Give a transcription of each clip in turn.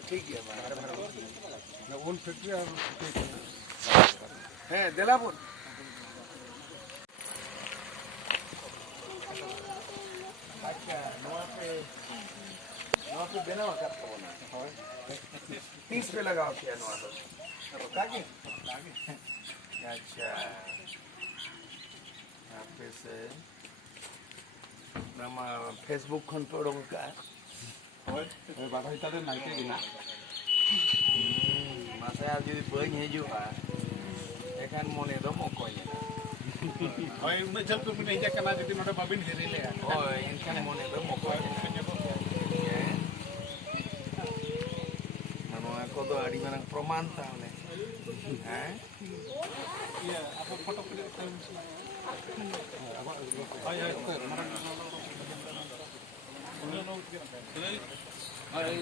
ठीक है उन फैक्ट्री ᱦᱮᱸ ᱫᱮᱞᱟ ᱵᱚᱱ अच्छा नवा पे देना होगा आपको बोला 30 पे लगाओ क्या नवा तो कागे अच्छा यहाँ पे से नमा फेसबुक खन पे उड़ों का बाधा इतना नाइटे गिना masa आज जो बंद है जो आ एकान मोने दो मोकोnya ओए मैं जब तुम नहीं जाकर ना jadi नोटा बाबिन हेरे ले oh एकान मोने दो मोकोnya mano aku tuh adi mana proman tahu nih iya apa foto kita apa oh ya itu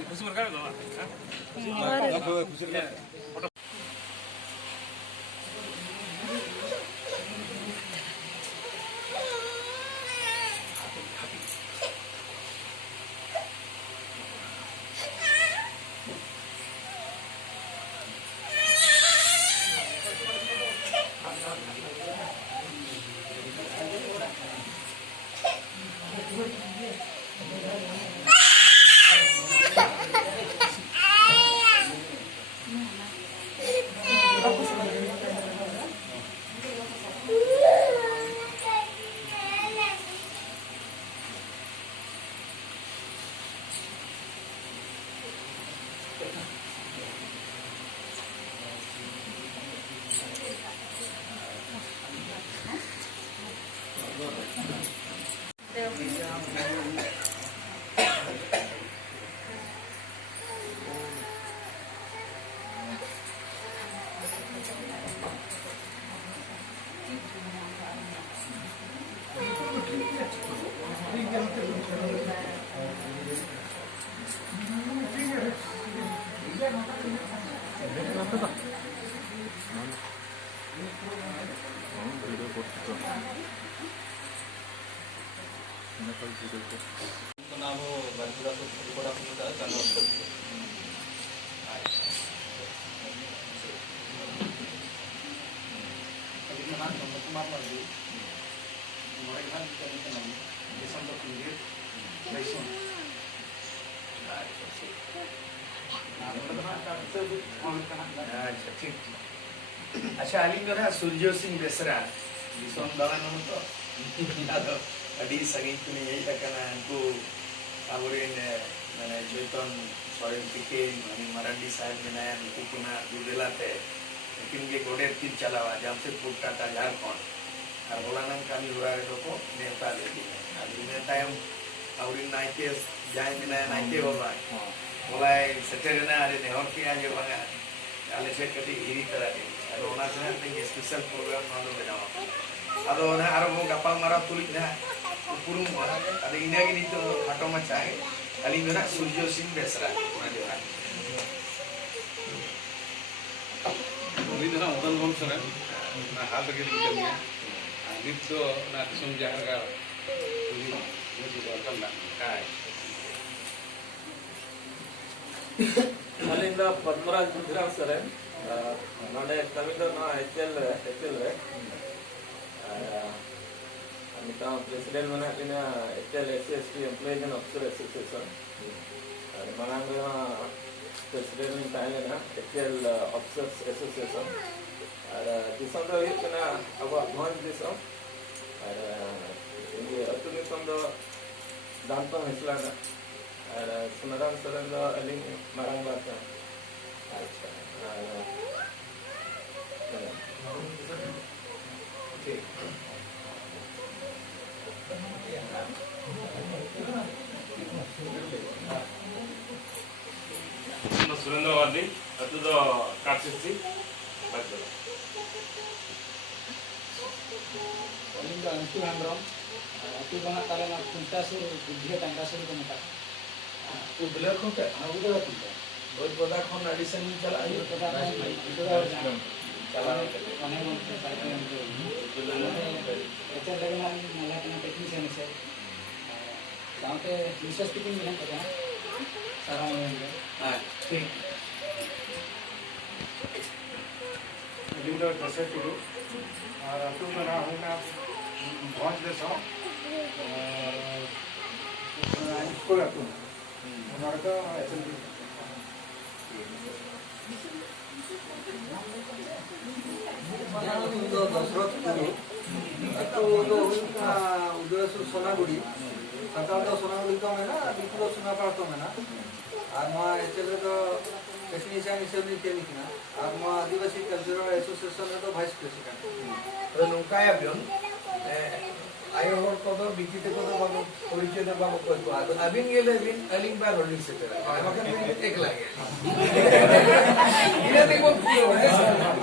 kursi berkali loh foto अच्छा अली मेरा सूर्यो सिंह बेसरा दिसों दावा नमः तो ada adi sangi tuni यही तक ना हमको आवरेन मैंने जोतन सोरेन पिके मनी मराठी साहब में नया निकु कुना दुबेला थे लेकिन ये गोडे तीन चलावा जब से पुट्टा था झारखंड और बोला ना कमी हो रहा है तो को नेता ले दिया अभी नेता हम आवरेन नाइके जाए में नया नाइके हो रहा है बोला सेटेरे ना अरे नेहर के आज बंगा आले से कभी हिरी तरह के और उन्हें से ना एक स्पेशल प्रोग्राम मालूम बनाओ अदो ना आरो वो गप्पा मारा तुली ना पुरुम वाला अदे इन्हें की नीतो खाटो मचाए अली मेरा सूर्यो सिंह बेसरा मजे वाला ini adalah modal bom sore nah hal begini kami itu nah disum jaga ini juga kan lah kai ಅಲ್ಲಿಂದ ಪದ್ಮರಾಜ್ ಗುಜರಾತ್ ಸರ್ ನಾಳೆ ತಮಿಳ್ನಾಡು HL रे अमिता प्रेसिडेंट मने हटिना HL SST employees and officer association मनांग प्रेसिडेंट ताइलेना HL ऑफिसर्स एसोसिएशन और दिसम दो हितना अब भवन दिसम और ये अतु दिसम दो दांतो हिसलाना और सुनराम सरन दो अलिंग मरंग बाता अच्छा ठीक सुरेंद्र वादी अतु दो काटसी बात अलिंग अंशु हेम्ब्रम अतु बना ताले ना कुंटासुर बुद्धिया टांगासुर को मता उधर को क्या उधर को बहुत बड़ा कौन एडिशन में चला ये पता नहीं इधर चला अने मंत्र साइकिल में अच्छा लगना मला कना टेक्नीशियन से गांव के रिसर्च टीम में पता ᱠᱟᱨᱟᱢ ठीक ᱟᱹᱞᱤᱧ ᱫᱚ ᱫᱟᱥᱮ ᱴᱩᱰᱩ ᱟᱨ ᱟᱹᱛᱩ ᱫᱚ ᱱᱟᱦᱟᱜ ᱦᱩᱭᱱᱟ ᱵᱷᱚᱸᱡᱽ ᱫᱤᱥᱚᱢ ᱤᱥᱠᱩᱞ ᱟᱹᱛᱩ ᱚᱱᱟ ᱨᱮᱫᱚ ᱮᱥᱮᱢᱵᱞᱤ दशरथ टुडू अतो दो हुनका उदयसुर सोनागुड़ी सकाल दो सोनागुड़ी को मेना बिपुल सोनापाड़ को मेना और मा एचएल तो टेक्नीशियन हिसाब से निकना और मा आदिवासी कल्चरल एसोसिएशन तो वाइस प्रेसिडेंट तो नौकाया बियन आयो हर कोदो बिकिते कोदो बाबू परिचय दे बाबू कोई को आदो अबिन गेले बिन अलिंग बार रोलिंग से तेरा मकन बिन एक लागे इने देखो पुरो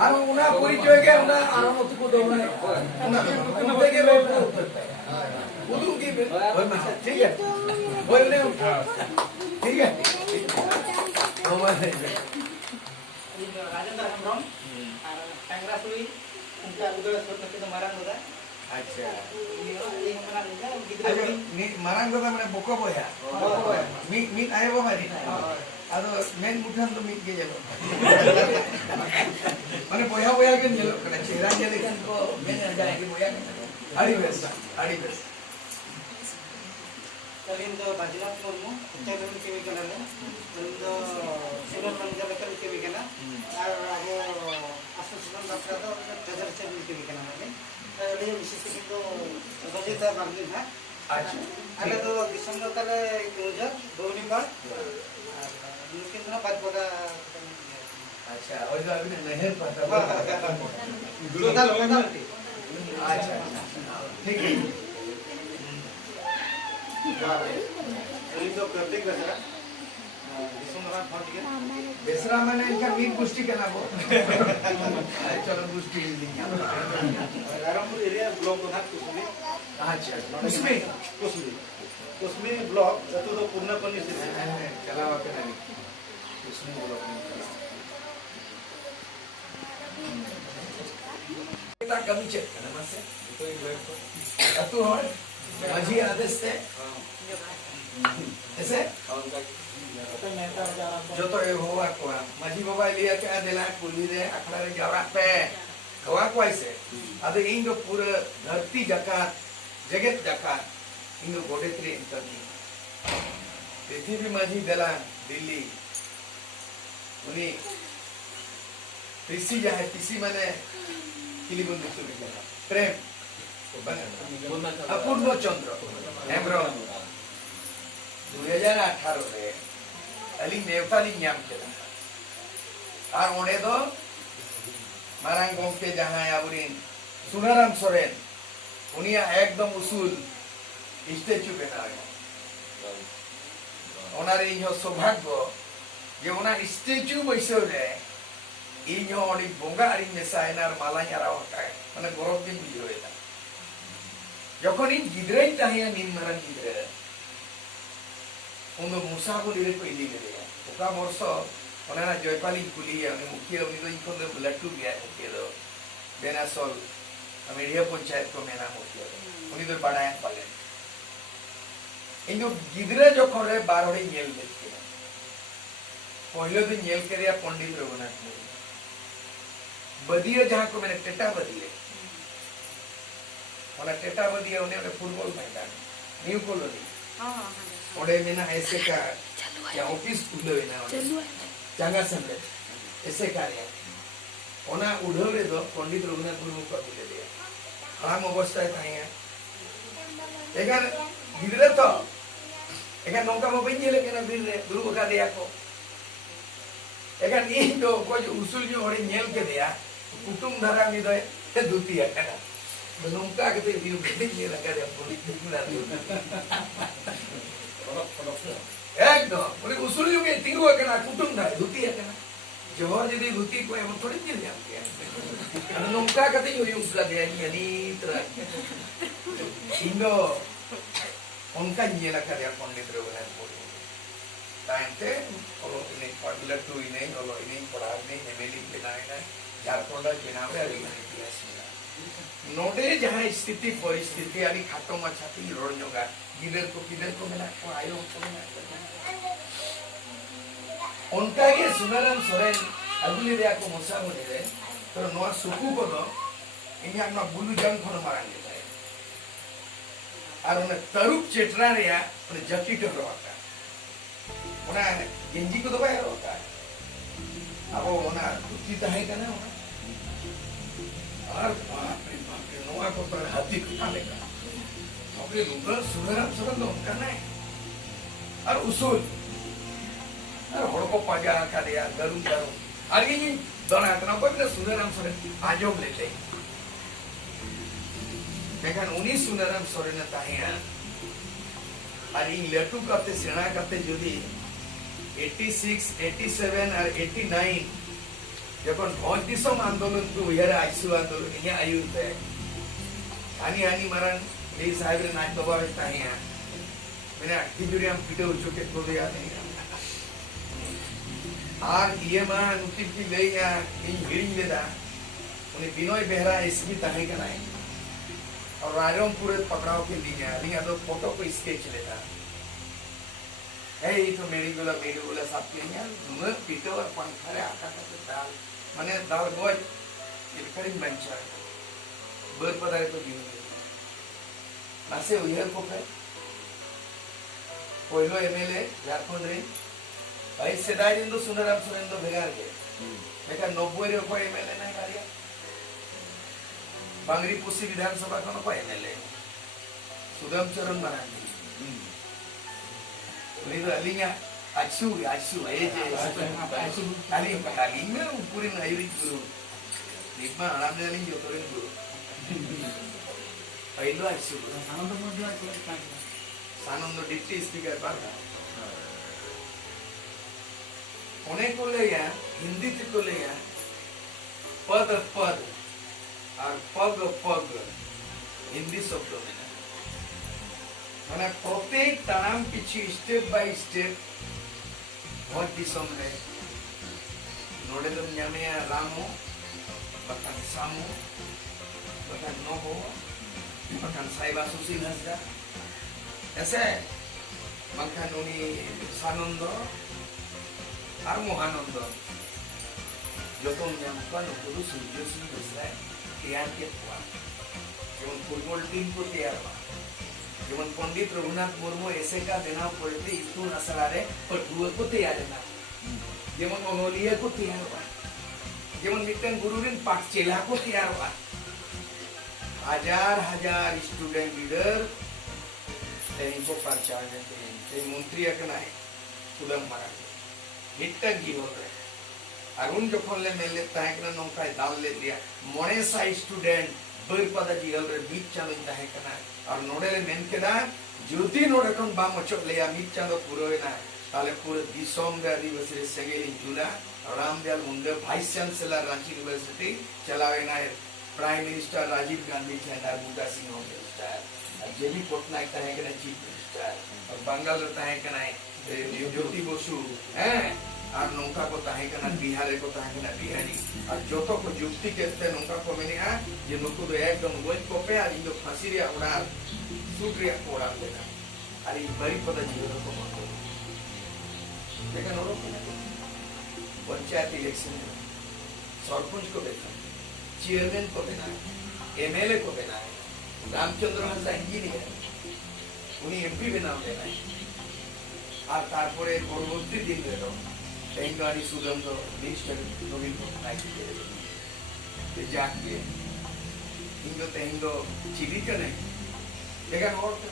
আর উনা পরিচয় কে উনা আর মত কো দো না উনা উনা के रो उदू की ठीक है बोलने ठीक है हमारे राजेंद्र हेम्ब्रम और टेंगरा सुई उनका उदय सुर के तो मारन होदा अच्छा ये हमरा निजा गिद्र अरे नी मारंग तो मैंने बोको बोया मी आए वो मारी अदो मेन मुठन तो मी के जेलो माने बोया बोया के जेलो कने चेहरा जे लेकिन को मेन जाए के बोया आड़ी बेस कलिन दो बाजिरात मुर्मू चैनल के कना ने दो सिनर मंगल के कना और अब एसोसिएशन डॉक्टर तो ट्रेजर चैनल के कना ने ले विशेष तो बजेता मार्जिन है अच्छा अरे तो दिसंबर तले मुझे दोनी बार मुमकिन ना बात बता अच्छा और जो अभी नहर पता अच्छा ठीक है तो प्रत्येक दशरा दिसंबर भोज के बेसरा माने इनका मीट गोष्ठी के नाम चलो गोष्ठी रामपुर एरिया ब्लॉक प्रधान कुसुमी अच्छा कुसमी ब्लॉक जतो तो पूर्णपल्ली से चलावा के नहीं उसमें ब्लॉक में कमी चेक करना मसे तू हो माझी आदेश से ऐसे तो नेता वगैरह जो तो ये हुआ को माझी बाबा लिया क्या दिला कुली रे अखड़ा रे जावा पे गवा को ऐसे अदे इन जो पूरा धरती जकात जगत जकात इन जो गोडे त्रे इंटरनी पृथ्वी माझी दिला दिल्ली उन्हीं पीसी जाए पीसी माने किलीबंदु सुन प्रेम अपूर्व चंद्र हेम्ब्रम 2018 रे अली नेवताली ᱧᱟᱢ केला और ओंडे दो मारांग गोमके जहां आबुरिन सुनाराम सोरेन उनिया एकदम उसूल स्टैचू बनाया ओनारे इहो सौभाग्य जे ओना स्टैचू बैसो रे इहो ओडी बोंगा आरी मेसायनार मालाय आराव काय माने गौरव दिन बुझोयला जखन इन गिद्रई ताहिया निन मारांग गिद्रे उन मुसा को ले को इली गया ओका वर्ष ओना जयपाली कुलिया उनी मुखिया उनी तो इखन दो लट्टू गया मुखिया दो बेनासोल अमेरिया पंचायत को मेना मुखिया उनी तो बड़ाया पाले इनो गिद्रे जो खरे 12 नेल देखते पहले तो नेल करिया पंडित रघुनाथ मुर्मू बदिया जहां को मैंने टेटा बदिए ओना टेटा बदिया उन्हें फुटबॉल मैदान न्यू कॉलोनी ओडे मेना ऐसे का या ऑफिस खुले ना जगह संगे ऐसे कार्य ओना उढोरे दो पंडित रघुनाथ मुर्मू को दिले दिया हम अवस्था ताइया एगार गिद्रे तो एगार नौका में बन गेले केना बिर रे गुरु का दिया को एगार नी तो कोई उसूल जो हरे नेल के दिया कुटुंब धारा में दे ते दुतिया केना नौका के भी बिल्डिंग में लगा दे पंडित ना एकदम बोले उसूल जो के तीरो केना कुटुंब धारा दुतिया केना जोहर जदी दुती को हम थोड़ी मिल जाते हैं नौका कते यो युग दे यानी तरह इंदो उनका ये लगा दिया पंडित रघुनाथ मुर्मू तांते और इन्हें पढ़लट तो इन्हें और इन्हें पढ़ा नहीं एमएलए बनाए ना झारखंड चुनाव रे अभी इतिहास में नोडे जहां स्थिति परिस्थिति आली खातो मछाती रोड़नोगा गिदर को मिला को आयो को ना उनका के सुनाराम सोरेन अगुली रे को मोसा मुनि रे तो नोआ सुकु को दो इन्या ना बुलु जंग खन मारंगे ताई और उन तरुप चेटरा रे या उन जकी तो रोका उना गेंजी को तो बाय रोका अब उना कुत्ती ताहे का ना और बाप रे नोआ को तो हाथी कुटा लेगा अपने रुगर सुनाराम सोरेन तो उनका नहीं और उसूल और हड़को पाजा का दिया गरुम गरुम और ये दोनों इतना कोई भी सुनाराम सोरेन आजोग लेते हैं लेकिन उन्हीं सुनाराम सोरेन ताहिया और ये लेटू करते सेना करते जुदी 86, 87 और 89 जब बहुत दिसों आंदोलन को यार आइसु आंदोलन ये आयुध है आनी मरण ये साहिब ने नाच दबा रहता है मैंने किजुरिया पीटे उच्चों के को दिया नहीं और ये मां नुकित की ले या इन हिरिंग लेदा उन्हें बिनोय बेहरा इसकी ताहे का नहीं और राजों पूरे पकड़ाव के लिए लिया तो फोटो को स्केच लेता है ये तो मेरी गोला सब के लिए नुंग पीटे और पंखरे आका का दाल मने दाल गोय इलकरिंग बंचा बर पदारे तो गिन नासे उयर को पे पहिलो एमएलए झारखंड रे भाई सेदाई दिन तो सुनाराम सोरेन तो भेगार के लेकिन 90 रे कोई एमएलए नहीं गारिया बांगरी पुसी विधानसभा को कोई एमएलए सुदाम चरण मारांगी उन्हीं तो अलिया आचू ये जे अली में पूरी नायरी गुरु निकमा आराम जानी जो तोरेन गुरु पहिलो आचू सानंद डिप्टी स्पीकर बारगा उन्हें को ले या हिंदी ते को ले या पद पद और पग पग हिंदी शब्दों में मैंने प्रत्येक तानाम पीछे स्टेप बाय स्टेप बहुत दिसों में नोडे तो न्यामे या रामो बटन सामो बटन नोहो बटन साइबा सुशील हंसदा ऐसे मक्खन उन्हीं सानंद और मोहानंद जो तो उन्हें नुकुरु सूर्य सिंह बेसरा तैयार किया हुआ जेवन फुटबॉल टीम को तैयार हुआ जेवन पंडित रघुनाथ मुर्मू ऐसे का देना पड़ते इतु नसलारे पटुआ को तैयार है ना जेवन ओनोलिया को तैयार हुआ जेवन मिट्टन गुरुरिन पाठ चेला को तैयार हुआ हजार स्टूडेंट लीडर इनको प्रचार देते हैं मंत्री अकना है सुलम मरा मिट्टन की हो रहे अरुण जो खोलने में लेता है कि नौका दाल ले लिया मोने सा स्टूडेंट बर पदा जील रे बीच चांदो इंदा है कना और नोडे ले मेन के ना ज्योति नोडे कौन बाम मचो ले या बीच चांदो पूरे है ना ताले पूरे दिसोम रे आदिवासी सेगेली जुला रामदयाल मुंडे वाइस चांसलर रांची यूनिवर्सिटी चलावे ना प्राइम मिनिस्टर राजीव गांधी चेंडा बूटा सिंह होम मिनिस्टर जेबी पटनायक है कि चीफ मिनिस्टर और बंगाल रहता है कि ज्योति बसु हैं और नौका को ताहे कना बिहार को ताहे कना बिहारी और जो तो को युक्ति कहते नौका को मैंने ये नुकु तो एकदम गोल को पे और ये फांसी रे उड़ा सूट रे को उड़ा देना अरे बड़ी पता जीवन को मानो लेकिन और पंचायत इलेक्शन में सरपंच को देना चेयरमैन को देना एमएलए को देना है रामचंद्र हंसा इंजीनियर उन्हीं एमपी बनाव देना है और तारपरे परवर्ती दिन रे तेंगाड़ी सुगम तो मिनिस्टर नवीन पटनायक के जाके इंगो तेंगो चिली का नहीं लेकिन और का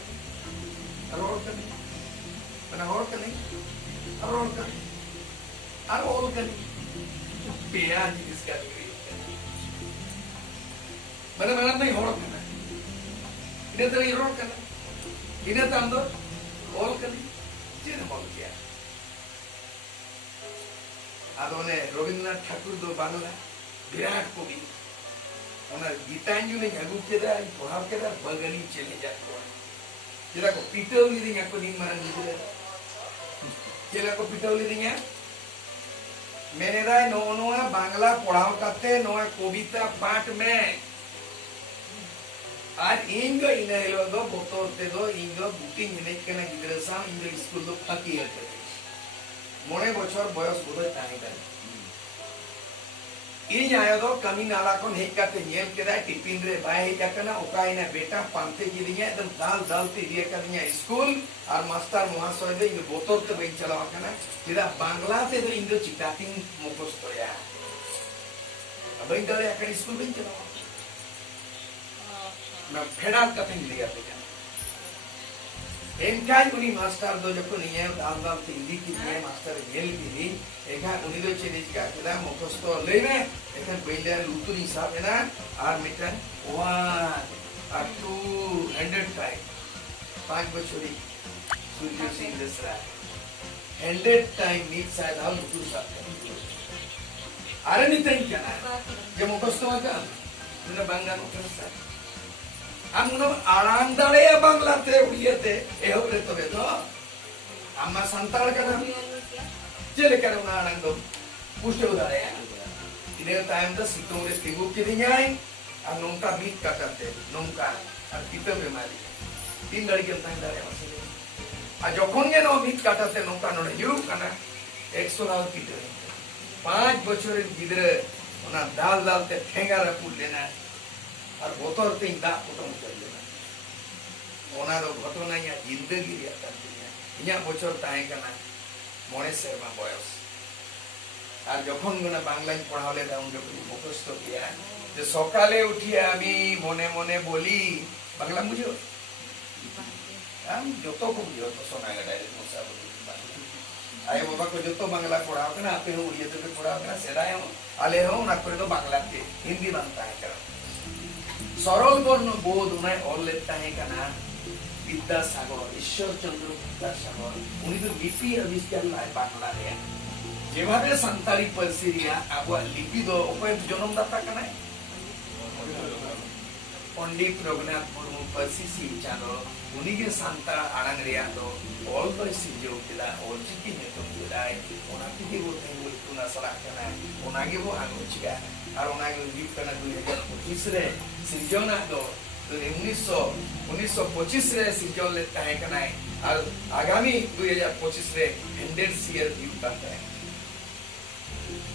नहीं मैंने और का नहीं पेड़ा जिसका मैंने नहीं और का इन्हें तो नहीं रोक करना इन्हें तो अंदर और करनी जिन्हें बोल किया आदोने रविंद्रनाथ ठाकुर दो बांग्ला विराट कवि उन्हें गीतांजलि ने अगुप के दा पढ़ाव के दा बगनी चले जाते हैं जिला को पिटौली दिया को दिन मारन जिले जिला को पिटौली दिया मैंने दा नो बांग्ला पढ़ाव करते नो कविता पाठ में आज इंगो इन्हें दो बोतोते दो इंगो बुकिंग इन्हें करना गिरसा इंगो स्कूल दो फकी है मोने बछर बयस बोधय ताहे कन इन आयो दो कमी नाला को हेज काते नेल केदा टिफिन रे बाय हेज आकना ओकाइना बेटा पांते गिदिया एकदम दाल दाल ते दिया कदिया स्कूल और मास्टर महाशय दे इन बोतल ते बेन चलावा कना जेदा बांग्ला ते दो इन दो चिकातिन मुखस्तया अब इन दले आकन स्कूल बेन चलावा मैं फेडाल कते लिया पे एनकाय उनी मास्टर दो जको निये दाल दाल ते हिंदी की निये मास्टर नेल गिदी एका उनी दो चेनिज का केदा मुखस्तो लेने एका बेले लुतुनी हिसाब एना और मिटन 1 up to 100 टाइम 5 बछड़ी सूर्य सिंह दसरा 100 टाइम नीट साइड हाल लुतुर साथ अरे नितन क्या जे मुखस्तो का मेरा बांगा मुखस्तो हम उन आराम दाड़े या बांग्ला ते उड़िए ते एहोरे तो बेदो अम्मा संताल का नाम जेले करे उन आराम दो पुष्टे उदारे या इधर टाइम दा सितों रे तिगु के दिन आए अब नोंका बीट काटते नोंका अब कितने बीमारी 3 लड़के टाइम दाड़े मसले आज जोखों ये नो बीट काटते नोंका नोने यूरोप करना 100 लाख पीटे 5 बच्चों रे गिदरे उना दाल दाल ते ठेंगा रखूं लेना और बोतल ते इंदा उतम चल लेना ओना दो घटना या जिंदगी रे कांतिया इया बचर ताहे कना मोने सेवा बयस আর যখন গুনা বাংলায় পড়ালে দাউন যখন মুখস্থ কিয়া যে সকালে উঠিয়া আমি মনে মনে বলি বাংলা বুঝো আমি যত বুঝো তো শোনা গেল মোসা বলি আয় বাবা को যত বাংলা পড়াও না আপনি উড়িয়ে তো পড়াও না সেরাই আলে হো না করে তো বাংলাতে হিন্দি বাংলা है सरल वर्ण बोध उन्हें और लेता है का नाम विद्यासागर ईश्वर चंद्र विद्यासागर उन्हीं तो लिपि आविष्कार लाए बांग्ला रे जेभाबे संताली परसिरिया आबो लिपि दो ओपे जन्मदाता का नाम पंडित रघुनाथ मुर्मू परसिसी चानो उन्हीं के संता आनंद रिया दो ऑल पर सिंजो किला और चिकी में तो किलाए उनाकी के वो थे तुना सलाह करना उनागे वो आगोचिका और उनागे जीव करना 2025 रे सिंजोना दो 1925 रे सिंजोन लेता है करना है और आगामी 2025 रे 100 ईयर जीव करता है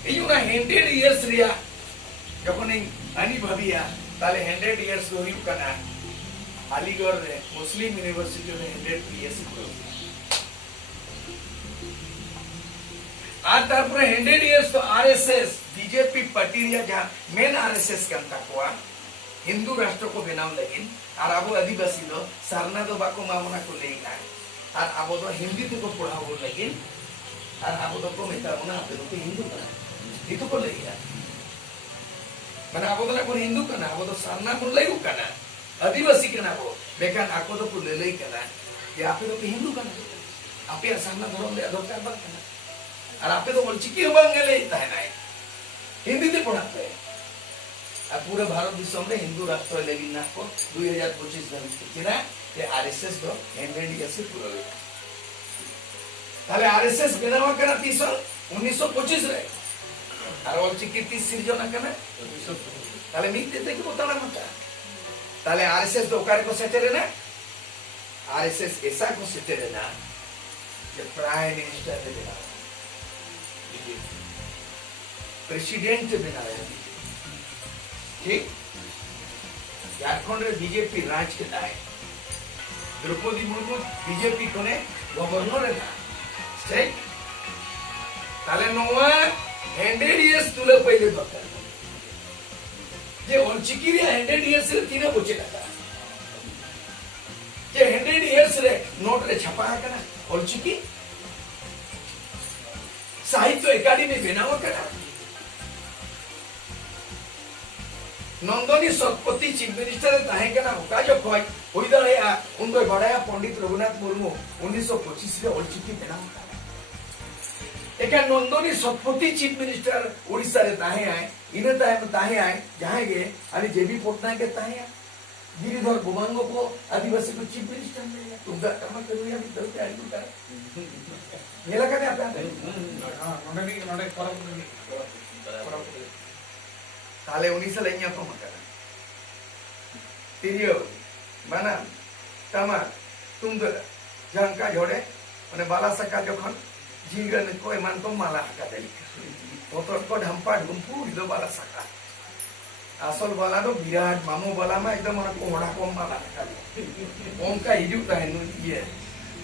ये जो ना 100 इयर्स रिया जब उन्हें आनी भाभिया ताले 100 इयर्स दो जीव करना अलीगढ़ रे मुस्लिम यूनिवर्सिटी में 100 इयर्स को आज तारपुरे 100 इयर्स तो आरएसएस बीजेपी पार्टी जहाँ मेन आरएसएस करता हुआ हिंदू राष्ट्र को बनाव लेकिन और अब आदिवासी दो सरना दो बाको मामना को लेना और अब तो हिंदी तो को पढ़ाओ लेकिन और अब तो को मेता होना आप तो हिंदू करना itu ko leya mana abo to na ko hindu kana abo to sarna ko leyu kana adivasi kana abo bekan ako to ko lelei kana ya ape to hindu kana ape sarna dharam le adopta ba kana और आपे तो चिकी बंगे लेता है ना हिंदी में पढ़ाते हैं अब पूरे भारत विश्व में हिंदू राष्ट्र लेकिन ना को 2025 में कितना ये आरएसएस दो एनडीए से पूरा ताले आरएसएस बेनावा करना 1925 रे और वो चिकी 30 सिरजोना करना ताले मिट देते कि बताना मत ताले आरएसएस दो कार्य को सेटे रहना आरएसएस ऐसा को सेटे रहना कि प्राइम मिनिस्टर ने देना प्रेसिडेंट बना रहे ठीक झारखंड में बीजेपी राज के दाए द्रौपदी मुर्मू बीजेपी को ने गवर्नर है ठीक ताले नोआ 100 इयर्स तुले पहले बकर जे ओलचिकी रे 100 इयर्स रे तीन बचे लगा जे 100 इयर्स रे नोट रे छपा करना ओलचिकी साहित्य एकेडमी बनावा करना नंदनी शतपथी चीफ मिनिस्टर ताहे केना होका जो कोई होई दळया उनको बड़ाया पंडित रघुनाथ मुर्मू 1925 रे ओलचिकी बनावा एका नंदनी शतपथी चीफ मिनिस्टर ओडिसा रे ताहे आए इने ताहे आए जहां गए अरे जेबी पटनायक के ताहे गिरिधर गोमांगो को आदिवासी को चीफ मिनिस्टर ने तुमदा काम करूया भी तो क्या आइलु कर मेला का आपका हां नोडे परम ताले 19 lainnya apa makanan tirio mana tama tunggu jangka jode mane bala saka jokhon Jingga ni ko eman ko malah kadeli. Motor ko dhampar dumpu itu bala saka. Asal bala do birat mamu bala mah itu mana ko hora ko malah kali. Onka hidup tahan nu dia.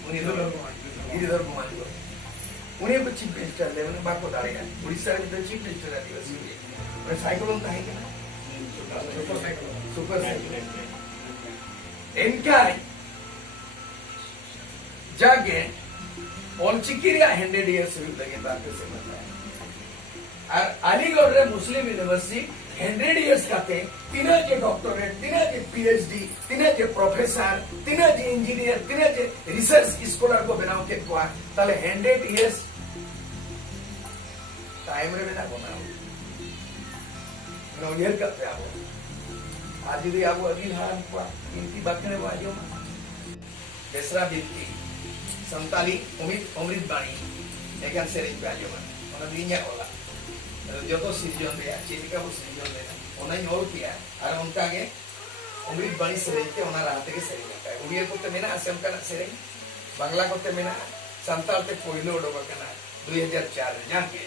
Uni do hidup ko mandi. Uni ko chief minister le uni bako dalega. Odisha रे chief minister आदिवासी. और cycle उनका है क्या? Super cycle. इनका जागे ऑलचिकिरिया 100 years लगे बात से मतलब और अलीगढ़ रे मुस्लिम यूनिवर्सिटी 100 years का थे तीनों के डॉक्टरेट तीनों के पीएचडी तीनों के प्रोफेसर तीनों के इंजीनियर तीनों के रिसर्च स्कॉलर को बनाओ के कुआ ताले 100 years टाइम रे बिना बनाओ नो ईयर का पे आओ आज यदि आप अगली हाल कुआ इनकी बात करने वाले हो बेसरा बिल्टी संताली अमृत बाणी एकान सेरेंज पे आजो मन ओना दिन्या ओला जो तो सिरजन रे चेलिका वो सिरजन रे ओना नोल किया और उनका के अमृत बाणी सेरेंज के ओना राहते के सेरेंज का उड़िया को ते मेना असम का सेरेंज बांग्ला को ते मेना संताल ते पहिलो ओडो कना 2004 जान के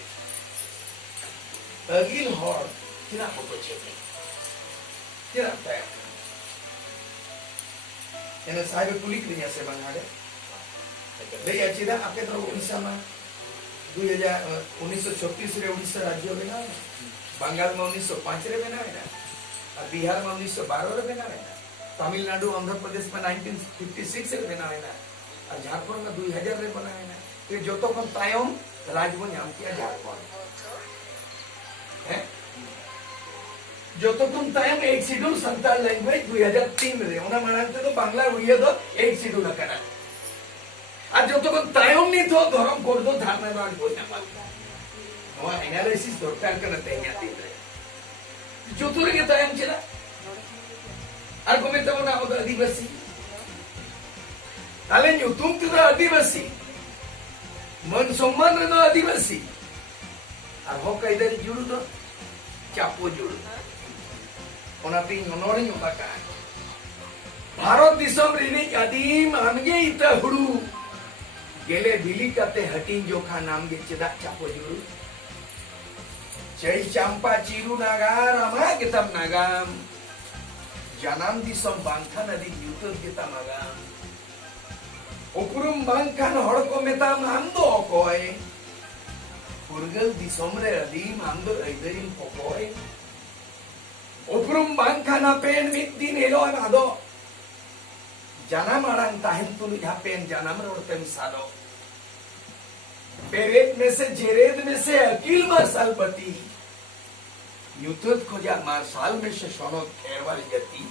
अगिल हॉर किना फोटो छेते किना ताया एने साइबर पुलिस ने ऐसे बनाड़े देखिए चिदा आपके तो उड़ीसा में 1936 रे उड़ीसा राज्य बना है बंगाल में 1905 रे बना है ना और बिहार में 1912 रे बना है ना तमिलनाडु आंध्र प्रदेश में 1956 रे बना है ना और झारखंड में 2000 रे बना है ना तो जो तो कम तायम राज्य नाम किया झारखंड है जो तो तुम तायम एक शेड्यूल संताल लैंग्वेज 2003 रे ओना मानते तो बांग्ला उड़िया तो एक शेड्यूल करना आज जो तो तायम नहीं तो धर्म कोड तो धारणा बात बोल ना वो एनालिसिस दरकार करते हैं याती है जो तो रे तायम चला और को में तो ना वो आदिवासी ताले न्यू तुम तो आदिवासी मन सम्मान रे तो आदिवासी और हो कायदे जुड़ू तो चापो जुड़ू ओना तीन नोरे न्यू बाका भारत दिसम रे आदिम आनगे इता हुड़ू गेले बिली काते हटिन जोखा नाम गे चेदा चापो जुड़ू चई चांपा चिरू नागार अमा गेतम नागाम जानम दिसम बांखा नदी युतत गेतम नागाम उपरुम बांखान हड़ को मेताम आंदो कोय फुरगल दिसम रे अदीम आंदो अइदरिम कोय उपरुम बांखान पेन मिद दिन एलो आदो जानम आड़ांग ताहिन तुलु पेन जानम रोडतेम सालो पेरेद में से जेरेद में से अकील मार्शाल बती युतत खोजा मार्शाल में से सोनो खेरवाल जती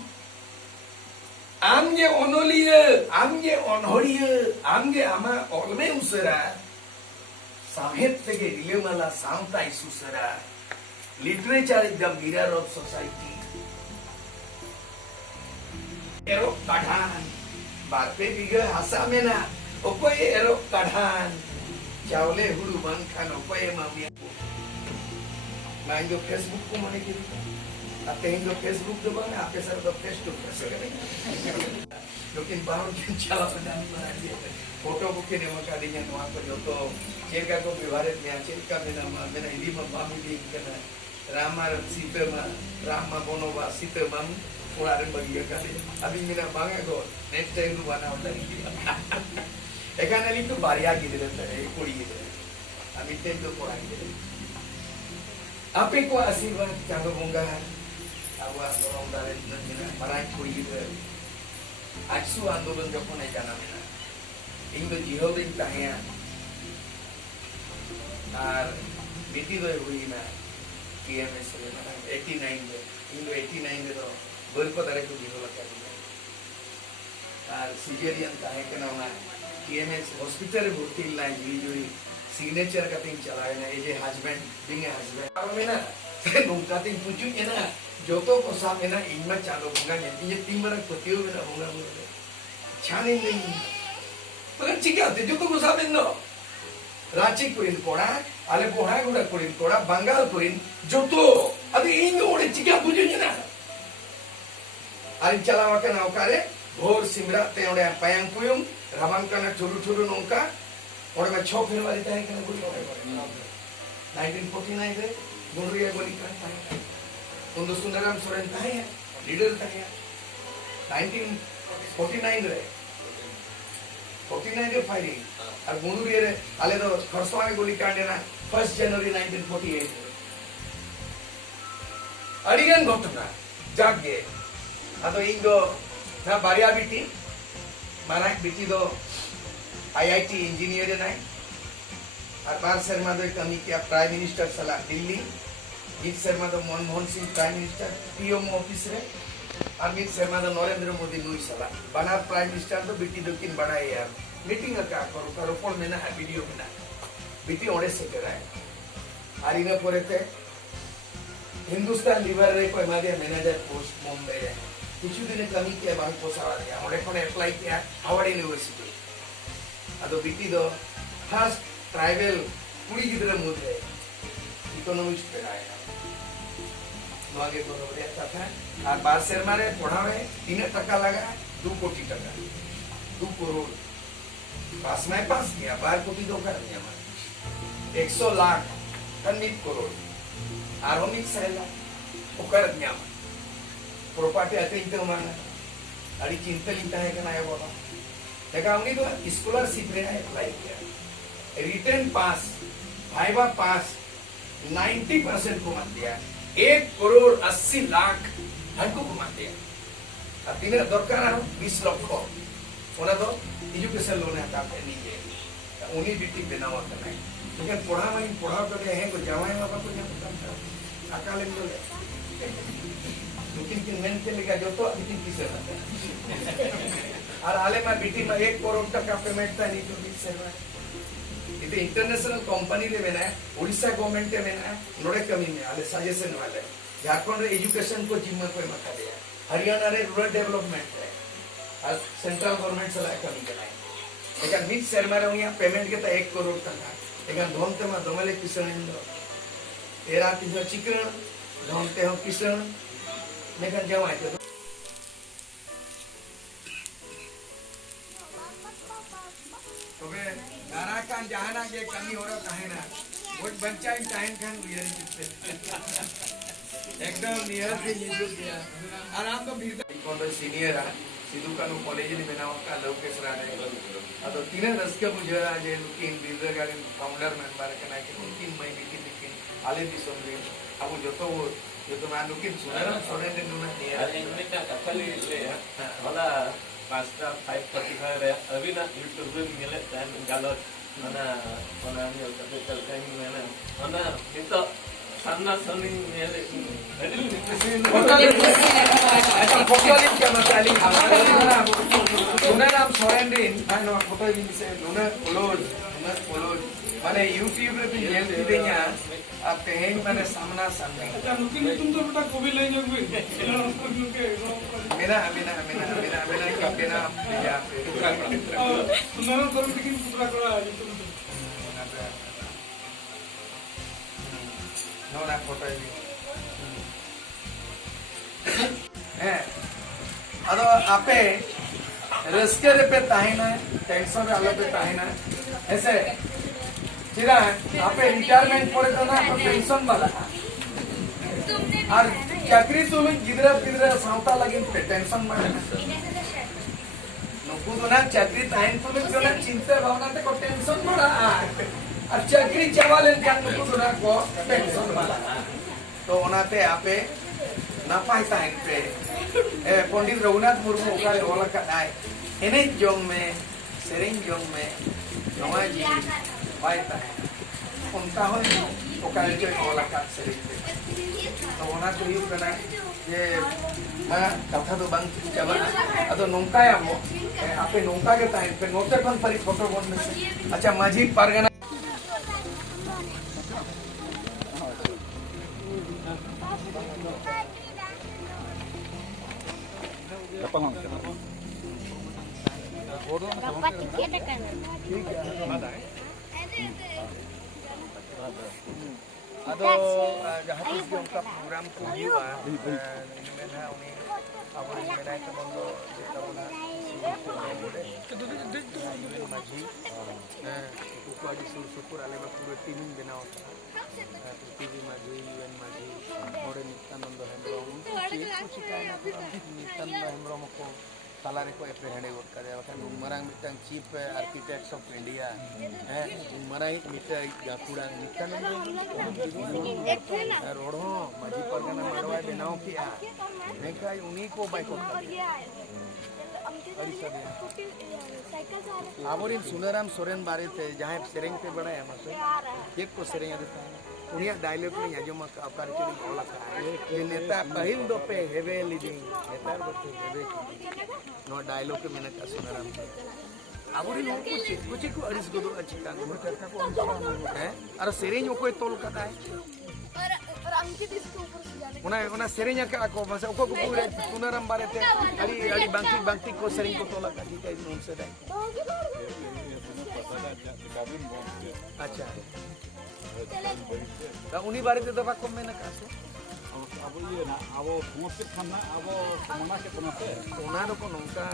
आमगे ओनोलिय आमगे ओनहरिय आमगे आमा ओलमे उसरा साहित्य के रिलेमाला साउंता इसुसरा literature is the mirror of society एरो काढान बारपे बिगे हासा मेना ओकोय एरो काढान चावले हुडू बांखान ओकोय मामिया ना इंदो फेसबुक को माने के आते इंदो फेसबुक दो बांग आपके सर तो फेस टू फेस करेंगे लेकिन बाहर के चला पदान बना दिए फोटो को के ने मका दिया वहां पर जो तो चेका को व्यवहारिक में चेका मेना हिंदी में मामी दी करना रामा सीता मा रामा बोनोवा सीता मा पूरा रे बगिया का अभी मेरा बांगे को नेक्स्ट टाइम नु बना होता है एकानली तो बारिया गिदरे तरे कोड़ी गिदरे अभी टाइम तो कोड़ा गिदरे आपे को आशीर्वाद चालो बोंगा आवा dorong dari nina marai कोड़ी गिदरे आजसु आंदोलन जखन एकाना मेना ᱤᱧ ᱫᱚ ᱡᱤᱦᱟᱹᱣ ᱨᱤᱧ ᱛᱟᱦᱮᱸᱭᱟ ᱟᱨ ᱵᱤᱴᱤ ᱫᱚᱭ ᱦᱩᱭᱱᱟ टीएमएस रे 89 रे ᱤᱧ ᱫᱚ 89 रे ᱫᱚ ᱵᱟᱹᱨᱯᱟ ᱫᱟᱨᱮ ᱠᱚ ᱡᱤᱦᱟᱹᱣ ᱟᱠᱟᱫᱤᱧᱟ ᱟᱨ सिजेरियन ताहे कना ओना टीएमएस हॉस्पिटल रे भर्ती लाई जुई सिग्नेचर कतिन चलायना ए जे हस्बैंड बिंग हस्बैंड और मेना नोंका तिन पुचु एना जोतो को सामेना इनमा चालो बुंगा ने तीन बार पतियो मेना बुंगा बोले छाने नहीं पर चिकाते जो तो सामेन नो रांची कुरिन कोड़ा आले पोहा गुड़ा कुरिन कोड़ा बंगाल कुरिन जो तो अभी इन ओड़े चिका पुचु ना ari chalawa kana okare भोर सिमरा ते ओडे पायंग पुयुम रामांकना ठुरु ठुरु नोंका और मैं 6 फरवरी ताहे कना गुली करे 1949 रे गुंडरिया गोली कांड ताहे उन सुंदरराम सोरेन ताहे लीडर ताहे 1949 रे 49 रे फायरिंग और गुंडरिया रे आले तो खरसवा गोली कांड ना 1 जनवरी 1948 अड़िगन घटना जागे अदो इन दो ना बारिया बिटी माना बिटी दो IIT इंजीनियर नाय और बार शर्मा दो कमी किया प्राइम मिनिस्टर सला दिल्ली मित शर्मा दो Manmohan Singh prime minister PM office रे और मित शर्मा दो नरेंद्र मोदी नुई सला बनार प्राइम मिनिस्टर दो बिटी दो किन बड़ा है यार मीटिंग का करो फोन में ना वीडियो में ना बिटी ओडे से कराए और इने परे थे हिंदुस्तान लिवर रे कोई मादिया मैनेजर पोस्ट मुंबई है कुछ दिन कमी किया बांग पोसावा दिया ओडे कोने अप्लाई किया हार्वर्ड यूनिवर्सिटी अदो बिटी दो फर्स्ट ट्राइबल कुड़ी गिदरा मुद्रे इकोनॉमिक्स पे आया नोगे को रोडे था और बार शर्मा रे पढ़ावे 3 टका लगा 2 कोटी टका 2 करोड़ पास में पास किया 12 कोटी दो कर दिया मैं 100 लाख 3 करोड़ आरोमिक सहला ओकर न्याम प्रॉपर्टी आते इंते माना अड़ी चिंता है कि ना ये बोला देखा हमने तो स्कॉलरशिप रे अप्लाई किया रिटर्न पास वाइवा पास 90% को मत दिया 1 करोड़ 80 लाख हमको को मत दिया अब तीन दरकार है 20 लाख को ओना तो एजुकेशन लोन है आप लीजिए उन्हीं बिटी बनावा करना है लेकिन पढ़ा करके हैं को जावाए बाबा को नहीं अकाले बोले लेकिन मेन के लिए जो तो अभी किसे और आले में बीटी में 1 करोड़ टका पेमेंट था नहीं तो 20 से इते इंटरनेशनल कंपनी रे बना है ओडिशा गवर्नमेंट के बना है नोडे कमी में आले सजेशन वाले झारखंड रे एजुकेशन को जिम्मा कोई मत दिया हरियाणा रे रूरल डेवलपमेंट है और सेंट्रल गवर्नमेंट से कमी कराई लेकिन 20 शर्मा रे यहाँ पेमेंट के 1 करोड़ टका लेकिन धोमते में दमले किसान इंद्र तेरा तीन चिकन धोमते हो किसान लेकिन जवाए तो तबे नारा कान जहाना के कमी हो रहा है ना वोट पंचायत टाइम खान उयरी चित्ते एकदम नियर से ये किया आराम तो भीड़ कौन सीनियर है सिद्धू कानू कॉलेज में बनाओ का लोकेश राणे अतो तीन रस्के बुझरा जे लुकिन बिल्डर गाड़ी फाउंडर मेंबर के ना के तीन महीने की लेकिन आले भी समझे अब जो तो मैं लुकिन सुना सोने ने नुना नहीं अरे इनमें क्या कफली ले वाला पास्ता 545 रे अभी ना यूट्यूब पे मिले टाइम गालो mana mana ni होता चल कहीं में ना mana itu sana sani मेरे ऐसा फोटो लिंक क्या मसाली हमारे ना सुना नाम सोरेन रे इन ना फोटो लिंक से नुना कोलोज माने यूट्यूब पे भी हेल्प दी देंगे आप कहें माने सामना सामने अच्छा लुकिंग तुम तो बेटा कोबी ले जाओ मेरा क्या देना या सुना तो लेकिन पुतला करा तुम नो ना फोटो है अदो आपे रस्के रे पे ताहिना टेंशन रे अलग पे ताहिना ऐसे चिरा आपे रिटायरमेंट पड़े तो ना पेंशन वाला और चाकरी तो लोग गिदरा सावता लगे टेंशन वाला नुकु तो ना चाकरी ताहिन तो लोग जो ना चिंता भावना ते को टेंशन वाला और चाकरी चावाले जान नुकु तो ना को टेंशन वाला तो ओनाते आपे नापाय ताहिन पे पंडित रघुनाथ मुर्मू का रोल का दाय एने जोंग में सेरेंग जोंग में नवा जी बायता है उनका हो ओका जो रोल का सेरेंग तो ओना तो यू कना ये मा कथा तो बंग चाबा अदो नोंका या मो आपे नोंका के टाइम पे नोटे कौन परी फोटो बन में अच्छा माझी Pargana Ado jahat is uncap program ko huwa ini mena uni awal mena ke mondo kita una माझी कुकवाड़ी सुर सुपुर आले पूरे टीम बनाओ पृथ्वी माझी यूएन माझी मोरे नित्यानंद हेम्ब्रम नित्यानंद हेम्ब्रम को तालारे को एप्रिहेंड गोट करे बखान Marang mitten chief architects of India है मरांग मिटा गाकुड़ा नित्यानंद रोड हो माझी परगना मारवा बनाओ किया नेका उन्हीं को बाइकआउट कर आबोरिन सुनाराम सोरेन बारे थे जहाँ सेरेंग पे बड़ा है हमसे एक को सेरेंग देता है उन्हीं डायलॉग में याजमा का अवतार के लिए बोला था ये नेता पहिल दो पे हेवे लीडिंग नेता बच्चे हेवे नो डायलॉग के मैंने का सुनाराम आबोरिन कुछ को अरिस को दो अच्छी का गुण करता को है अरे सेरेंग को तोल करता है और अंकित इसके ऊपर से जाने उना सेरेंग का को बस को पूरे सुनाराम बारे थे अली बांकी को सेरेंग को तोला का ठीक है नोन से दाई अच्छा ता उन्हीं बारे ते दबा को मैंने कहा अब ये ना अब समस्या खाना अब मना के तो ना सोना को नौका